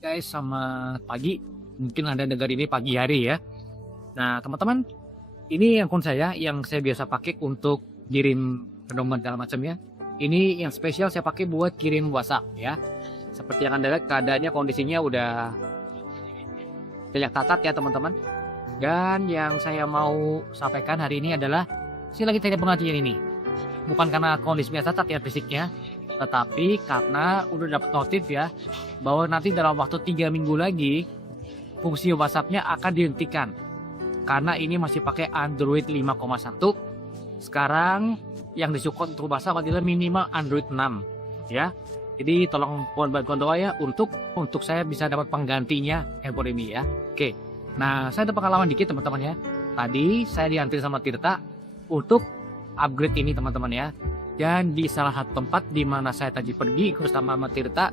Guys, selamat pagi. Mungkin Anda dengar ini pagi hari ya. Nah, teman-teman, ini akun saya yang saya biasa pakai untuk kirim rekaman segala macam ya. Ini yang spesial saya pakai buat kirim WhatsApp ya. Seperti yang Anda lihat, keadaannya kondisinya udah banyak catat ya teman-teman. Dan yang saya mau sampaikan hari ini adalah saya lagi tidak pengajian ini. Bukan karena kondisinya catat ya fisiknya, tetapi karena udah dapat notif ya bahwa nanti dalam waktu 3 minggu lagi fungsi WhatsApp-nya akan dihentikan karena ini masih pakai Android 5,1. Sekarang yang disupport untuk WhatsApp adalah minimal Android 6 ya. Jadi tolong mohon bantuan doa ya untuk saya bisa dapat penggantinya handphone ini ya. Oke. Nah, saya ada pengalaman dikit teman-teman ya. Tadi saya diantar sama Tirta untuk upgrade ini teman-teman ya. Dan di salah satu tempat di mana saya tadi pergi bersama Tirta,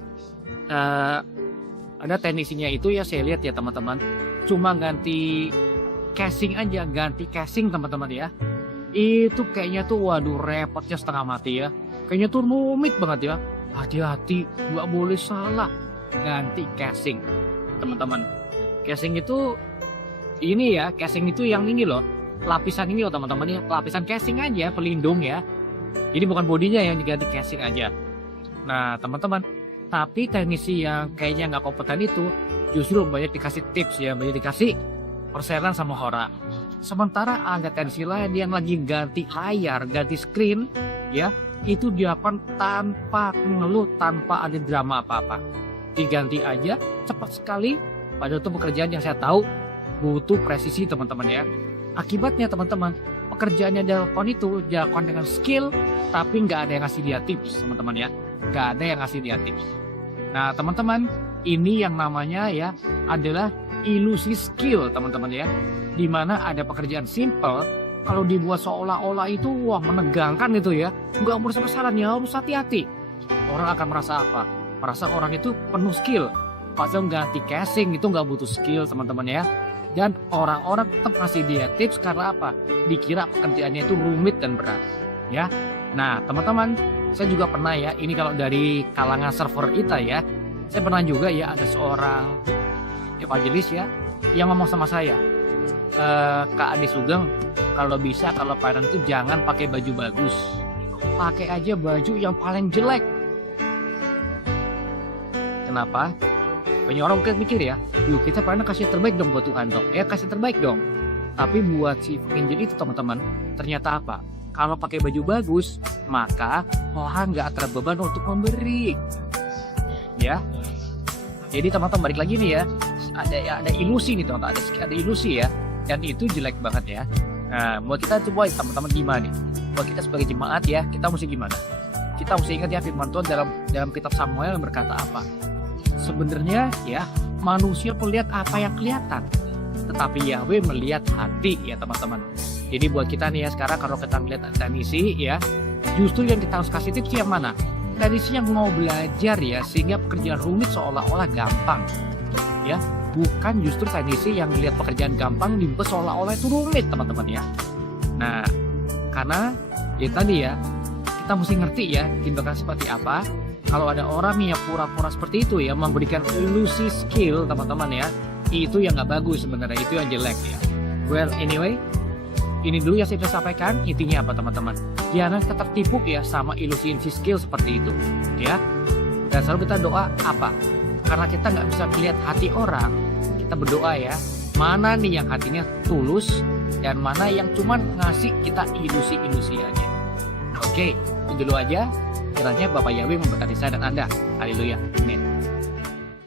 ada teknisinya itu ya, saya lihat ya teman-teman, cuma ganti casing aja, ganti casing teman-teman ya. Itu kayaknya tuh waduh repotnya setengah mati ya. Kayaknya tuh rumit banget ya. Hati-hati, nggak boleh salah ganti casing teman-teman. Casing itu ini ya, casing itu yang ini loh, lapisan ini loh teman-teman ya, lapisan casing aja pelindung ya. Jadi bukan bodinya yang diganti casing aja. Nah teman-teman, tapi teknisi yang kayaknya nggak kompeten itu justru banyak dikasih tips ya, banyak dikasih persenan sama orang. Sementara ada teknisi lain yang lagi ganti layar, ganti screen ya, itu dilakukan tanpa mengeluh, tanpa ada drama apa-apa. Diganti aja cepat sekali, padahal itu pekerjaan yang saya tahu butuh presisi teman-teman ya. Akibatnya teman-teman, pekerjaannya telepon itu dilakukan dengan skill, tapi nggak ada yang ngasih dia tips teman-teman ya. Nggak ada yang ngasih dia tips. Nah teman-teman, ini yang namanya ya adalah ilusi skill teman-teman ya. Dimana ada pekerjaan simple, kalau dibuat seolah-olah itu wah menegangkan itu ya. Nggak mau sampai ya, harus hati-hati. Orang akan merasa apa? Merasa orang itu penuh skill. Padahal ganti casing itu nggak butuh skill teman-teman ya. Dan orang-orang tetap ngasih dia tips karena apa? Dikira pekerjaannya itu rumit dan berat ya. Nah teman-teman, saya juga pernah ya, ini kalau dari kalangan server kita ya, saya pernah juga ya ada seorang evangelis ya yang ngomong sama saya, Kak Adi Sugeng, kalau bisa kalau parent itu jangan pakai baju bagus, pakai aja baju yang paling jelek. Kenapa? Banyak orang mungkin mikir ya, yuk kita pernah kasih terbaik dong buat Tuhan dong, ya kasih terbaik dong. Tapi buat si penginjil itu teman-teman, ternyata apa? Kalau pakai baju bagus, maka orang nggak terbeban untuk memberi, ya. Jadi teman-teman balik lagi nih ya, ada ilusi nih teman-teman, ada ilusi ya, dan itu jelek banget ya. Nah, buat kita coba teman-teman gimana nih? Buat kita sebagai jemaat ya, kita mesti gimana? Kita mesti ingat ya firman Tuhan dalam kitab Samuel yang berkata apa? Sebenarnya ya manusia melihat apa yang kelihatan, tetapi Yahweh melihat hati ya teman-teman. Jadi buat kita nih ya sekarang kalau kita melihat teknisi ya, justru yang kita harus kasih tips yang mana? Teknisi yang mau belajar ya, sehingga pekerjaan rumit seolah-olah gampang ya. Bukan justru teknisi yang melihat pekerjaan gampang dibuat seolah-olah itu rumit teman-teman ya. Nah karena ya tadi ya, kita mesti ngerti ya tindakan seperti apa. Kalau ada orang yang pura-pura seperti itu ya, memberikan ilusi skill teman-teman ya, itu yang nggak bagus sebenarnya, itu yang jelek ya. Well anyway, ini dulu yang saya bisa sampaikan. Intinya apa teman-teman, jangan kita tertipu ya sama ilusi skill seperti itu ya. Dan selalu kita doa apa, karena kita nggak bisa melihat hati orang, kita berdoa ya, mana nih yang hatinya tulus dan mana yang cuman ngasih kita ilusi-ilusi aja. Oke, itu dulu aja. Kiranya Bapak Yahweh memberkati saya dan Anda. Haleluya. Amin.